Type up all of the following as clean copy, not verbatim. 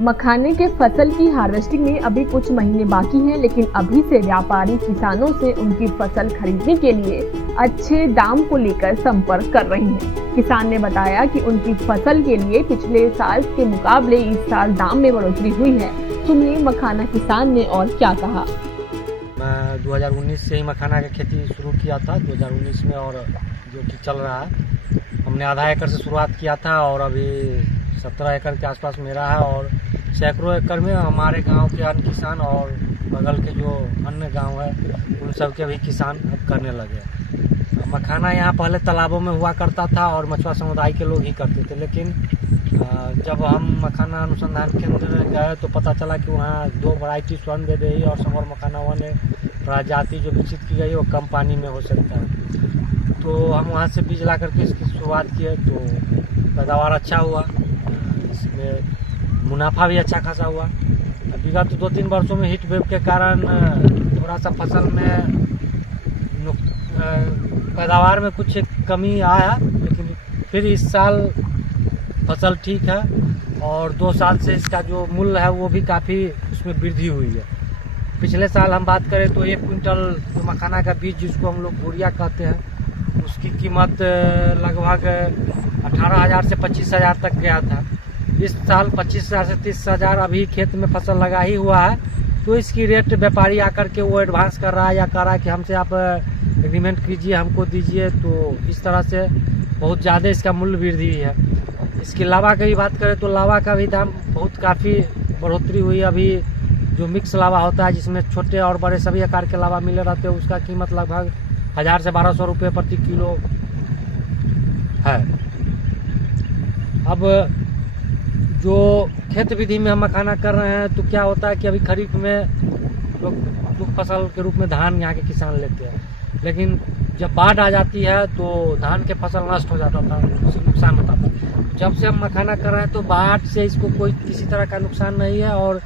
मखाने के फसल की हार्वेस्टिंग में अभी कुछ महीने बाकी हैं, लेकिन अभी से व्यापारी किसानों से उनकी फसल खरीदने के लिए अच्छे दाम को लेकर संपर्क कर रहे हैं। किसान ने बताया कि उनकी फसल के लिए पिछले साल के मुकाबले इस साल दाम में बढ़ोतरी हुई है। सुनिए मखाना किसान ने और क्या कहा। मैं 2019 से ही मखाना की खेती शुरू किया था 2019 में, और जो कि चल रहा है। हमने आधा एकड़ से शुरुआत किया था और अभी 17 एकड़ के आसपास मेरा है, और सैकड़ों एकड़ में हमारे गांव के अन्य किसान और बगल के जो अन्य गांव है उन सब के भी किसान अब करने लगे। मखाना यहाँ पहले तालाबों में हुआ करता था और मछुआ समुदाय के लोग ही करते थे, लेकिन जब हम मखाना अनुसंधान केंद्र गए तो पता चला कि वहाँ 2 वैरायटी स्वर्ण बेदई और समर मखाना वन प्रजाति जो विकसित की गई वो कम पानी में हो सकता है। तो हम वहाँ से बीज ला करके इसकी शुरुआत किए, तो पैदावार अच्छा हुआ, इसमें मुनाफा भी अच्छा खासा हुआ। विगत 2-3 वर्षों में हीट वेव के कारण थोड़ा सा फसल में पैदावार में कुछ कमी आया, लेकिन फिर इस साल फसल ठीक है और 2 साल से इसका जो मूल्य है वो भी काफ़ी उसमें वृद्धि हुई है। पिछले साल हम बात करें तो 1 क्विंटल जो मखाना का बीज जिसको हम लोग बोरिया कहते हैं उसकी कीमत लगभग 18,000 से 25,000 तक गया था। इस साल 25,000 से 30,000 अभी खेत में फसल लगा ही हुआ है, तो इसकी रेट व्यापारी आकर के वो एडवांस कर रहा है या कह रहा है कि हमसे आप एग्रीमेंट कीजिए, हमको दीजिए। तो इस तरह से बहुत ज़्यादा इसका मूल्य वृद्धि है। इसके लावा की बात करें तो लावा का भी दाम बहुत काफ़ी बढ़ोतरी हुई। अभी जो मिक्स लावा होता है जिसमें छोटे और बड़े सभी आकार के लावा मिले रहते हैं उसका कीमत लगभग 1,000 से 1,200 रुपये प्रति किलो है। अब जो खेत विधि में हम मखाना कर रहे हैं तो क्या होता है कि अभी खरीफ में लोग फसल के रूप में धान यहाँ के किसान लेते हैं, लेकिन जब बाढ़ आ जाती है तो धान के फसल नष्ट हो जाता था, उससे नुकसान होता था। जब से हम मखाना कर रहे हैं तो बाढ़ से इसको कोई किसी तरह का नुकसान नहीं है, और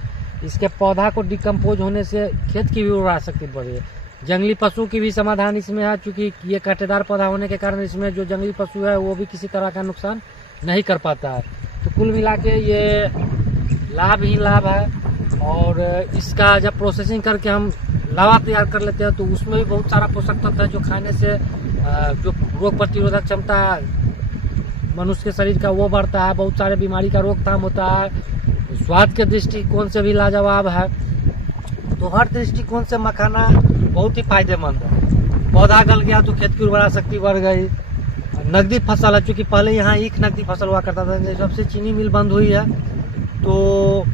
इसके पौधा को डिकम्पोज होने से खेत की भी उर्वरा शक्ति बढ़ी है। जंगली पशु की भी समाधान इसमें है, चूँकि ये कांटेदार पौधा होने के कारण इसमें जो जंगली पशु है वो भी किसी तरह का नुकसान नहीं कर पाता है। तो कुल मिला के ये लाभ ही लाभ है। और इसका जब प्रोसेसिंग करके हम लावा तैयार कर लेते हैं तो उसमें भी बहुत सारा पोषक तत्व है जो खाने से जो रोग प्रतिरोधक क्षमता मनुष्य के शरीर का वो बढ़ता है, बहुत सारे बीमारी का रोकथाम होता है, स्वाद के दृष्टिकोण से भी लाजवाब है। तो हर दृष्टिकोण से मखाना बहुत ही फायदेमंद है। पौधा गल गया तो खेत की उर्वरा शक्ति बढ़ गई। नकदी फसल है, चूँकि पहले यहाँ एक नकदी फसल हुआ करता था, जब से चीनी मिल बंद हुई है तो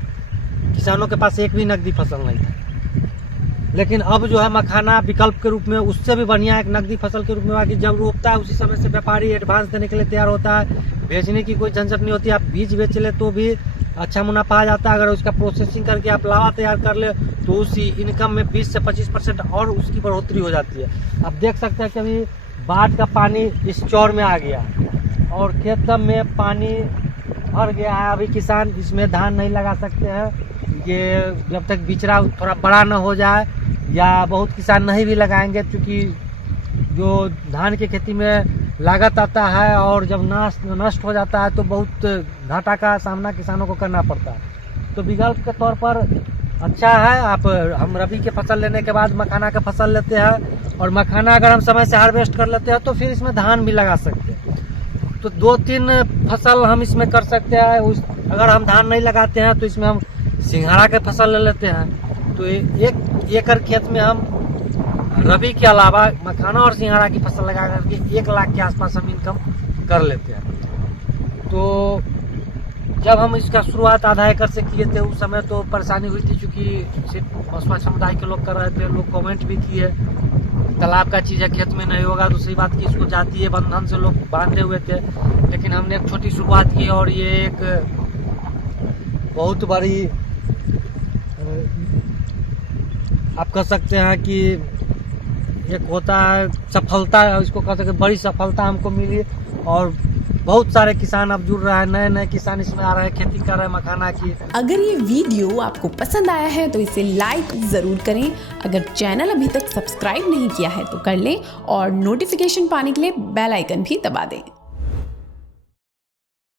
किसानों के पास एक भी नकदी फसल नहीं था। लेकिन अब जो है मखाना विकल्प के रूप में उससे भी बढ़िया एक नकदी फसल के रूप में हुआ कि जब रोपता है उसी समय से व्यापारी एडवांस देने के लिए तैयार होता है। बेचने की कोई झंझट नहीं होती। आप बीज बेच ले तो भी अच्छा मुनाफा आ जाता है। अगर उसका प्रोसेसिंग करके आप लावा तैयार कर ले तो उसी इनकम में 20 से 25% और उसकी बढ़ोतरी हो जाती है। आप देख सकते हैं कि अभी बाढ़ का पानी इस चौर में आ गया और खेत में पानी भर गया है। अभी किसान इसमें धान नहीं लगा सकते हैं, ये जब तक बिचड़ा थोड़ा बड़ा न हो जाए, या बहुत किसान नहीं भी लगाएंगे क्योंकि जो धान की खेती में लागत आता है और जब नष्ट हो जाता है तो बहुत घाटा का सामना किसानों को करना पड़ता है। तो विकल्प के तौर पर अच्छा है। हम रबी के फसल लेने के बाद मखाना का फसल लेते हैं, और मखाना अगर हम समय से हार्वेस्ट कर लेते हैं तो फिर इसमें धान भी लगा सकते हैं। तो 2-3 फसल हम इसमें कर सकते हैं। अगर हम धान नहीं लगाते हैं तो इसमें हम सिंघाड़ा के फसल ले लेते हैं। तो 1 एकड़ खेत में हम रबी के अलावा मखाना और सिंघाड़ा की फसल लगा करके 1 लाख के आसपास हम इनकम कर लेते हैं। तो जब हम इसका शुरुआत आधा एकड़ से किए थे उस समय तो परेशानी हुई थी, क्योंकि सिर्फ मछुआ समुदाय के लोग कर रहे थे। लोग कमेंट भी किए तालाब का चीज़ है, खेत में नहीं होगा। दूसरी बात की इसको जातीय बंधन से लोग बांधे हुए थे, लेकिन हमने एक छोटी शुरुआत की और ये एक बहुत बड़ी आप कह सकते हैं कि एक होता है सफलता, इसको कह सकते हैं बड़ी सफलता हमको मिली। और बहुत सारे किसान अब जुड़ रहे हैं, नए नए किसान इसमें आ रहे हैं, खेती कर रहे हैं मखाना की। अगर ये वीडियो आपको पसंद आया है तो इसे लाइक ज़रूर करें। अगर चैनल अभी तक सब्सक्राइब नहीं किया है तो कर लें और नोटिफिकेशन पाने के लिए बेल आइकन भी दबा दें।